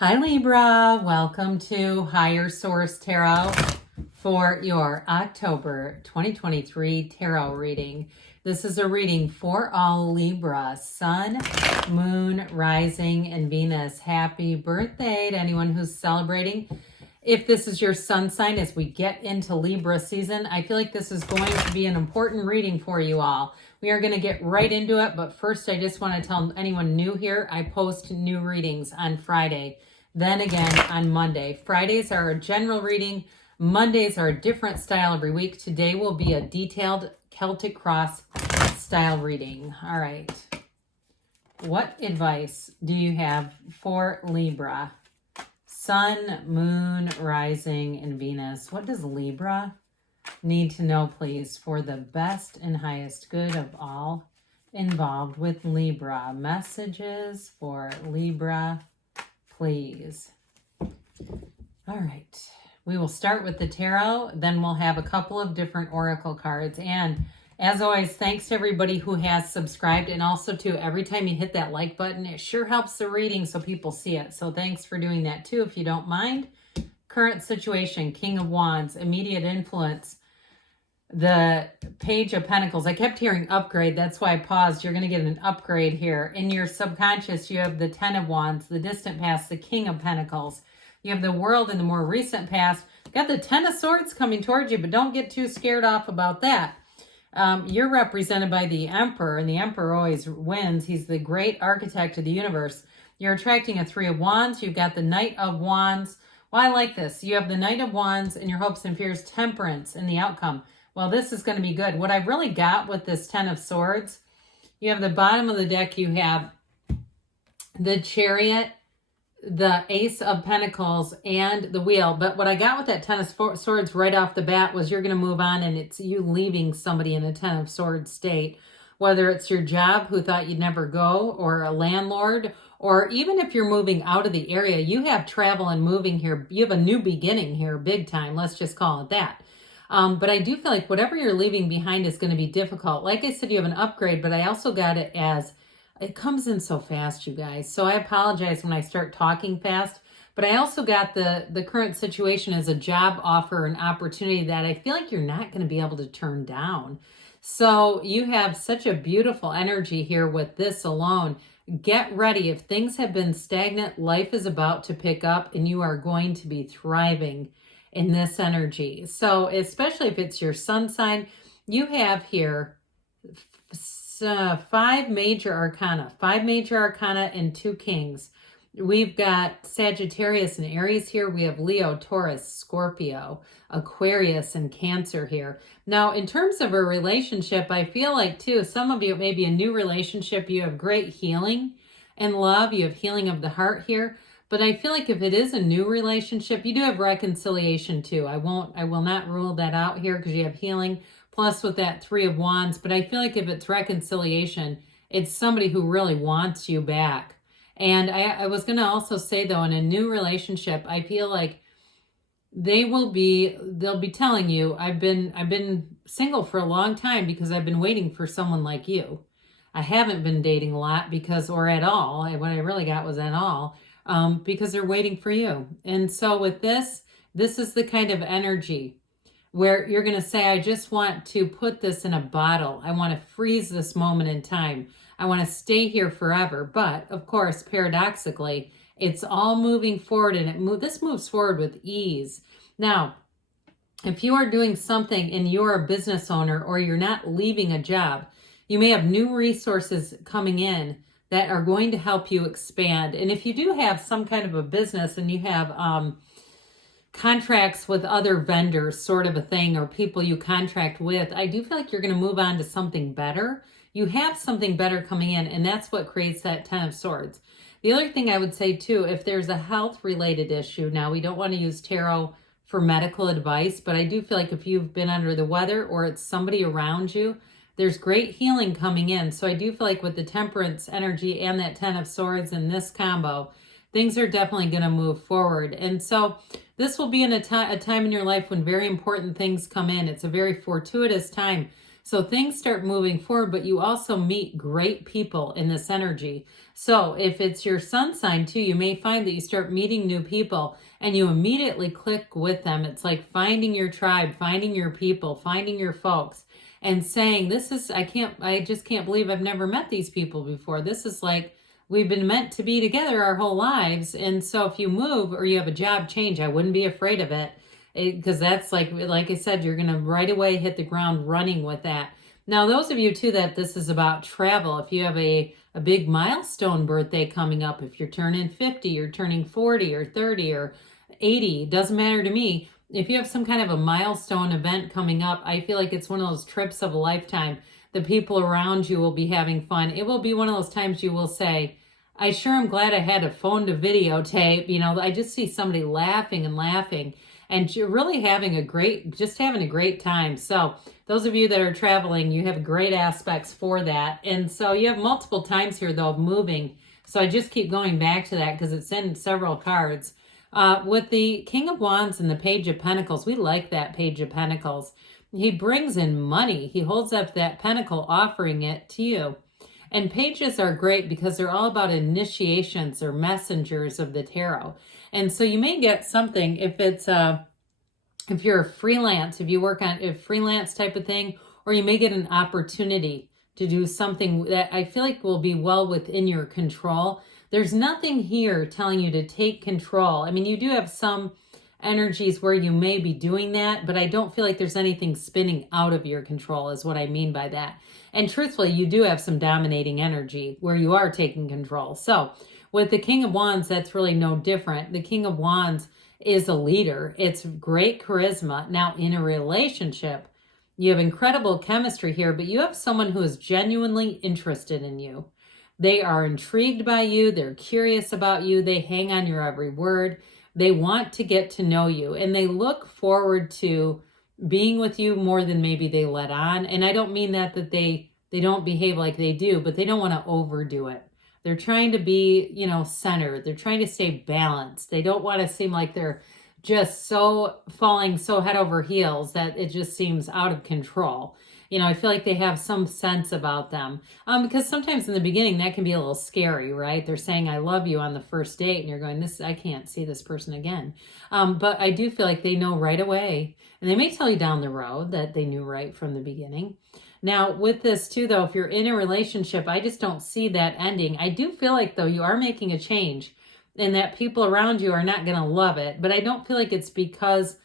Hi Libra, welcome to Higher Source Tarot for your October 2023 tarot reading. This is a reading for all Libra, Sun, Moon, Rising, and Venus. Happy birthday to anyone who's celebrating. If this is your sun sign, as we get into Libra season, I feel like this is going to be an important reading for you all. We are going to get right into it, but first I just want to tell anyone new here, I post new readings on Friday, then again on Monday. Fridays are a general reading. Mondays are a different style every week. Today will be a detailed Celtic Cross style reading. All right. What advice do you have for Libra? Sun, Moon, Rising, and Venus. What does Libra need to know, please, for the best and highest good of all involved with Libra? Messages for Libra, please. All right. We will start with the tarot, then we'll have a couple of different oracle cards. And as always, thanks to everybody who has subscribed, and also to every time you hit that like button, it sure helps the reading so people see it. So thanks for doing that too, if you don't mind. Current situation, King of Wands, immediate influence, the Page of Pentacles. I kept hearing upgrade, that's why I paused. You're going to get an upgrade here. In your subconscious, you have the Ten of Wands, the distant past, the King of Pentacles. You have the World in the more recent past. Got the Ten of Swords coming towards you, but don't get too scared off about that. You're represented by the Emperor, and the Emperor always wins. He's the great architect of the universe. You're attracting a Three of Wands. You've got the Knight of Wands. Well, I like this. You have the Knight of Wands and your hopes and fears, temperance in the outcome. Well, this is going to be good. What I've really got with this Ten of Swords, you have the bottom of the deck, you have the Chariot, the Ace of Pentacles, and the Wheel. But what I got with that Ten of Swords right off the bat was you're going to move on, and it's you leaving somebody in a Ten of Swords state. Whether it's your job who thought you'd never go, or a landlord, or even if you're moving out of the area, you have travel and moving here. You have a new beginning here, big time. Let's just call it that. But I do feel like whatever you're leaving behind is going to be difficult. Like I said, you have an upgrade, but I also got it as it comes in so fast, you guys. So I apologize when I start talking fast, but I also got the current situation as a job offer, an opportunity that I feel like you're not going to be able to turn down. So you have such a beautiful energy here with this alone. Get ready. If things have been stagnant, life is about to pick up and you are going to be thriving in this energy. So especially if it's your sun sign, you have here five major arcana and two kings. We've got Sagittarius and Aries here. We have Leo, Taurus, Scorpio, Aquarius, and Cancer here. Now, in terms of a relationship, I feel like too, some of you, it may be a new relationship. You have great healing and love. You have healing of the heart here. But I feel like if it is a new relationship, you do have reconciliation too. I will not rule that out here because you have healing plus with that Three of Wands. But I feel like if it's reconciliation, it's somebody who really wants you back. And I was going to also say though, in a new relationship, I feel like they'll be telling you, I've been single for a long time because I've been waiting for someone like you. I haven't been dating a lot or at all. What I really got was at all. Because they're waiting for you. And so with this is the kind of energy where you're going to say, I just want to put this in a bottle. I want to freeze this moment in time. I want to stay here forever. But of course, paradoxically, it's all moving forward, and this moves forward with ease. Now, if you are doing something and you're a business owner or you're not leaving a job, you may have new resources coming in that are going to help you expand. And if you do have some kind of a business and you have contracts with other vendors, sort of a thing, or people you contract with, I do feel like you're going to move on to something better. You have something better coming in, and that's what creates that Ten of Swords. The other thing I would say too, if there's a health-related issue, now we don't want to use tarot for medical advice, but I do feel like if you've been under the weather or it's somebody around you, there's great healing coming in. So I do feel like with the temperance energy and that Ten of Swords in this combo, things are definitely going to move forward. And so this will be in a time in your life when very important things come in. It's a very fortuitous time. So things start moving forward, but you also meet great people in this energy. So if it's your sun sign too, you may find that you start meeting new people and you immediately click with them. It's like finding your tribe, finding your people, finding your folks, and saying, I just can't believe I've never met these people before. This is like, we've been meant to be together our whole lives. And so if you move or you have a job change, I wouldn't be afraid of it, because that's like I said, you're going to right away hit the ground running with that. Now, those of you too that this is about travel, if you have a big milestone birthday coming up, if you're turning 50, you're turning 40 or 30 or 80, doesn't matter to me. If you have some kind of a milestone event coming up, I feel like it's one of those trips of a lifetime. The people around you will be having fun. It will be one of those times you will say, I sure am glad I had a phone to videotape. You know, I just see somebody laughing and laughing and you're really having a great time. So those of you that are traveling, you have great aspects for that. And so you have multiple times here though of moving. So I just keep going back to that because it's in several cards. With the King of Wands and the Page of Pentacles, we like that Page of Pentacles. He brings in money. He holds up that pentacle, offering it to you. And pages are great because they're all about initiations or messengers of the tarot. And so you may get something if you're a freelance, if you work on a freelance type of thing, or you may get an opportunity to do something that I feel like will be well within your control. There's nothing here telling you to take control. I mean, you do have some energies where you may be doing that, but I don't feel like there's anything spinning out of your control is what I mean by that. And truthfully, you do have some dominating energy where you are taking control. So with the King of Wands, that's really no different. The King of Wands is a leader. It's great charisma. Now in a relationship, you have incredible chemistry here, but you have someone who is genuinely interested in you. They are intrigued by you. They're curious about you. They hang on your every word. They want to get to know you, and they look forward to being with you more than maybe they let on. And I don't mean that they don't behave like they do, but they don't want to overdo it. They're trying to be, centered. They're trying to stay balanced. They don't want to seem like they're just so falling so head over heels that it just seems out of control. I feel like they have some sense about them, because sometimes in the beginning that can be a little scary, right? They're saying, I love you on the first date and you're going, I can't see this person again. But I do feel like they know right away, and they may tell you down the road that they knew right from the beginning. Now with this too, though, if you're in a relationship, I just don't see that ending. I do feel like though you are making a change and that people around you are not going to love it, but I don't feel like it's because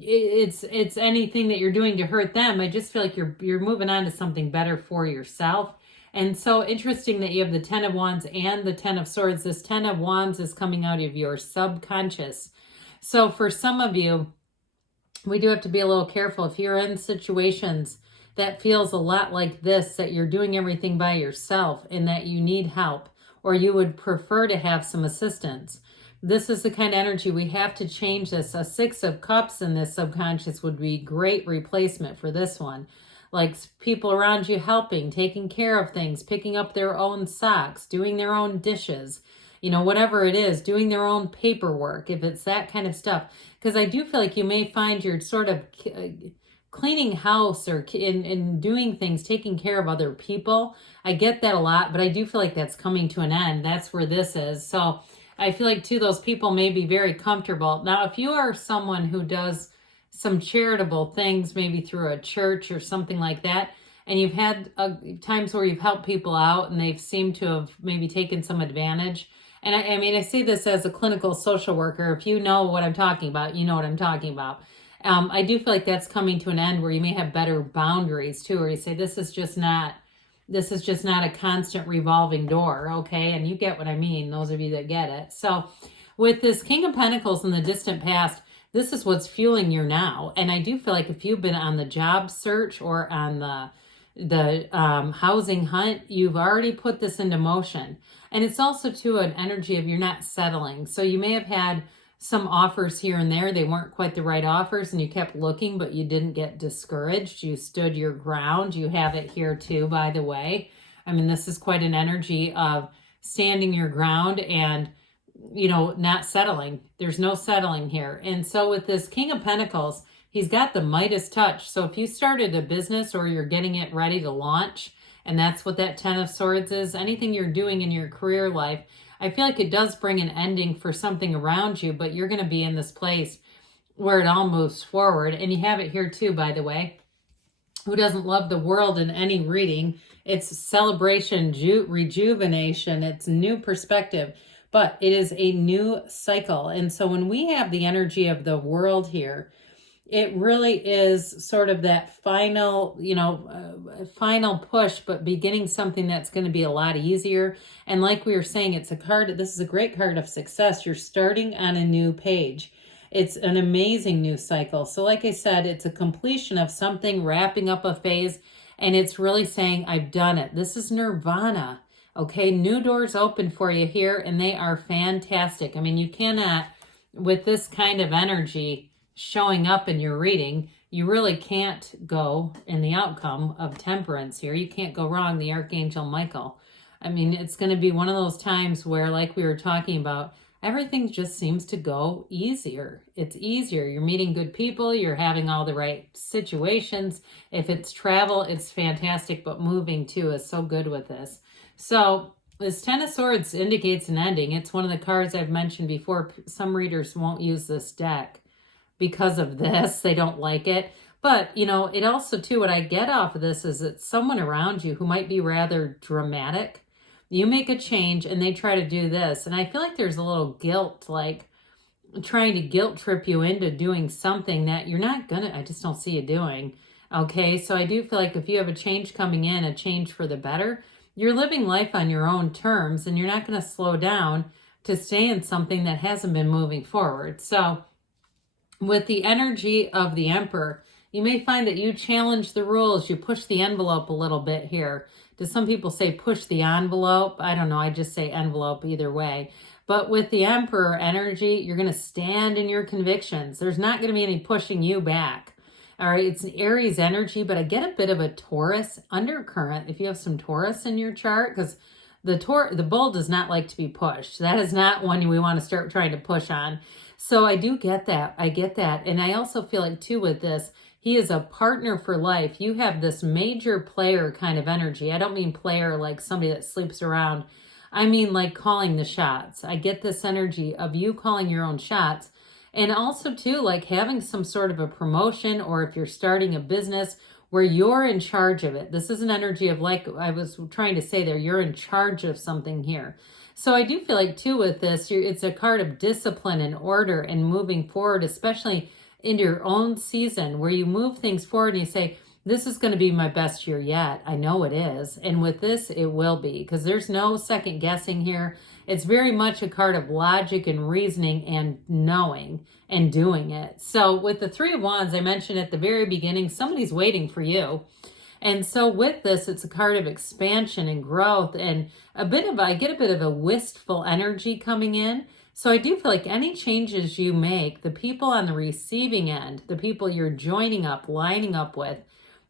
it's anything that you're doing to hurt them. I just feel like you're moving on to something better for yourself. And so interesting that you have the 10 of Wands and the 10 of Swords. This 10 of Wands is coming out of your subconscious. So for some of you, we do have to be a little careful. If you're in situations that feels a lot like this, that you're doing everything by yourself and that you need help, or you would prefer to have some assistance, this is the kind of energy we have to change this. A 6 of Cups in this subconscious would be great replacement for this one. Like people around you helping, taking care of things, picking up their own socks, doing their own dishes, whatever it is, doing their own paperwork, if it's that kind of stuff. Because I do feel like you may find you're sort of cleaning house or in doing things, taking care of other people. I get that a lot, but I do feel like that's coming to an end. That's where this is. So I feel like too, those people may be very comfortable. Now, if you are someone who does some charitable things, maybe through a church or something like that, and you've had times where you've helped people out and they've seemed to have maybe taken some advantage. And I say this as a clinical social worker. If you know what I'm talking about, you know what I'm talking about. I do feel like that's coming to an end where you may have better boundaries too, where you say, this is just not a constant revolving door, okay? And you get what I mean, those of you that get it. So with this King of Pentacles in the distant past, this is what's fueling your now. And I do feel like if you've been on the job search or on the housing hunt, you've already put this into motion. And it's also too an energy of you're not settling. So you may have had some offers here and there. They weren't quite the right offers and you kept looking, but you didn't get discouraged. You stood your ground. You have it here too, by the way. I mean, this is quite an energy of standing your ground and, not settling. There's no settling here. And so with this King of Pentacles, He's got the Midas touch. So if you started a business or you're getting it ready to launch, and that's what that Ten of Swords is, anything you're doing in your career life, I feel like it does bring an ending for something around you, but you're going to be in this place where it all moves forward. And you have it here too, by the way. Who doesn't love the world in any reading? It's celebration, rejuvenation, it's new perspective, but it is a new cycle. And so when we have the energy of the world here, it really is sort of that final, final push, but beginning something that's going to be a lot easier. And like we were saying, it's a card, this is a great card of success. You're starting on a new page. It's an amazing new cycle. So like I said, it's a completion of something, wrapping up a phase, and it's really saying, I've done it. This is nirvana. Okay, new doors open for you here, and they are fantastic. I mean, you cannot, with this kind of energy showing up in your reading, you really can't go in the outcome of Temperance here. You can't go wrong, the Archangel Michael. I mean, it's going to be one of those times where, like we were talking about, everything just seems to go easier. It's easier. You're meeting good people. You're having all the right situations. If it's travel, it's fantastic, but moving too is so good with this. So this Ten of Swords indicates an ending. It's one of the cards I've mentioned before. Some readers won't use this deck because of this. They don't like it. But, it also too, what I get off of this is it's someone around you who might be rather dramatic. You make a change and they try to do this. And I feel like there's a little guilt, like trying to guilt trip you into doing something that you're not gonna, I just don't see you doing. Okay, so I do feel like if you have a change coming in, a change for the better, you're living life on your own terms and you're not gonna slow down to stay in something that hasn't been moving forward. So with the energy of the Emperor, you may find that you challenge the rules, you push the envelope a little bit here. Do some people say push the envelope? I don't know. I just say envelope either way. But with the Emperor energy, you're going to stand in your convictions. There's not going to be any pushing you back. All right. It's an Aries energy, but I get a bit of a Taurus undercurrent if you have some Taurus in your chart, because the bull does not like to be pushed. That is not one we want to start trying to push on. So I do get that. I get that. And I also feel like too with this, he is a partner for life. You have this major player kind of energy. I don't mean player like somebody that sleeps around. I mean like calling the shots. I get this energy of you calling your own shots. And also too, like having some sort of a promotion, or if you're starting a business where you're in charge of it. This is an energy of, like I was trying to say there, you're in charge of something here. So I do feel like too with this, it's a card of discipline and order and moving forward, especially into your own season where you move things forward and you say, this is going to be my best year yet. I know it is. And with this, it will be, because there's no second guessing here. It's very much a card of logic and reasoning and knowing and doing it. So with the Three of Wands, I mentioned at the very beginning, somebody's waiting for you. And so with this, it's a card of expansion and growth and I get a bit of a wistful energy coming in. So I do feel like any changes you make, the people on the receiving end, the people you're joining up, lining up with,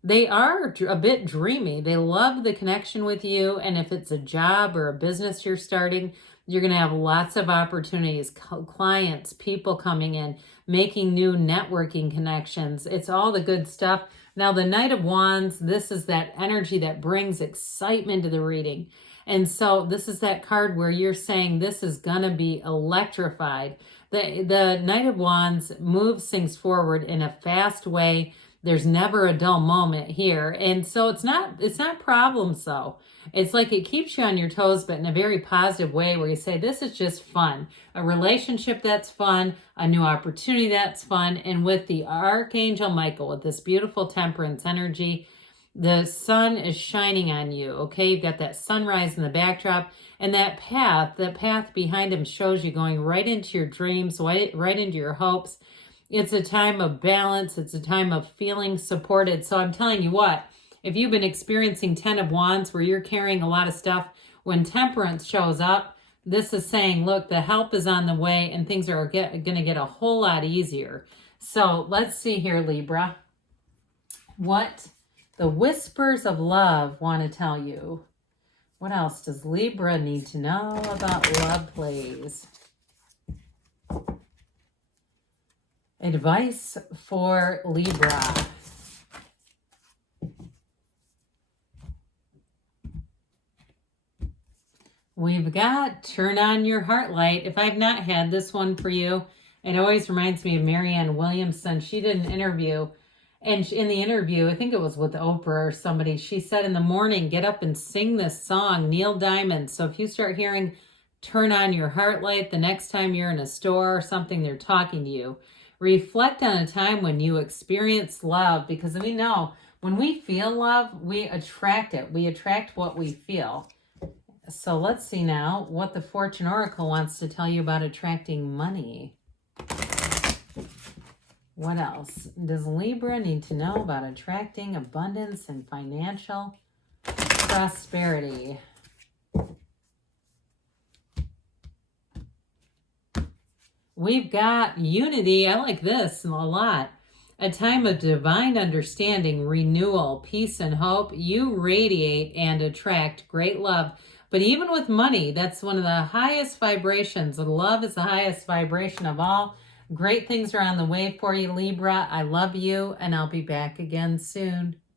they are a bit dreamy. They love the connection with you. And if it's a job or a business you're starting, you're going to have lots of opportunities, clients, people coming in, making new networking connections. It's all the good stuff. Now, the Knight of Wands, this is that energy that brings excitement to the reading. And so this is that card where you're saying this is going to be electrified. The Knight of Wands moves things forward in a fast way. There's never a dull moment here. And so it's not problems though. It's like it keeps you on your toes, but in a very positive way where you say, this is just fun. A relationship that's fun, a new opportunity that's fun. And with the Archangel Michael, with this beautiful temperance energy, the sun is shining on you, okay? You've got that sunrise in the backdrop, and that path behind him shows you going right into your dreams, right into your hopes. It's a time of balance. It's a time of feeling supported. So I'm telling you what, if you've been experiencing Ten of Wands where you're carrying a lot of stuff, when Temperance shows up, this is saying, look, the help is on the way and things are going to get a whole lot easier. So let's see here, Libra, what the whispers of love want to tell you. What else does Libra need to know about love, please? Advice for Libra. We've got Turn On Your Heart Light. If I've not had this one for you, it always reminds me of Marianne Williamson. She did an interview, and in the interview, I think it was with Oprah or somebody, she said in the morning, get up and sing this song, Neil Diamond. So if you start hearing Turn On Your Heart Light the next time you're in a store or something, they're talking to you. Reflect on a time when you experienced love, because we know when we feel love, we attract it. We attract what we feel. So let's see now what the Fortune Oracle wants to tell you about attracting money. What else does Libra need to know about attracting abundance and financial prosperity? We've got unity. I like this a lot. A time of divine understanding, renewal, peace, and hope. You radiate and attract great love. But even with money, that's one of the highest vibrations. Love is the highest vibration of all. Great things are on the way for you, Libra. I love you, and I'll be back again soon.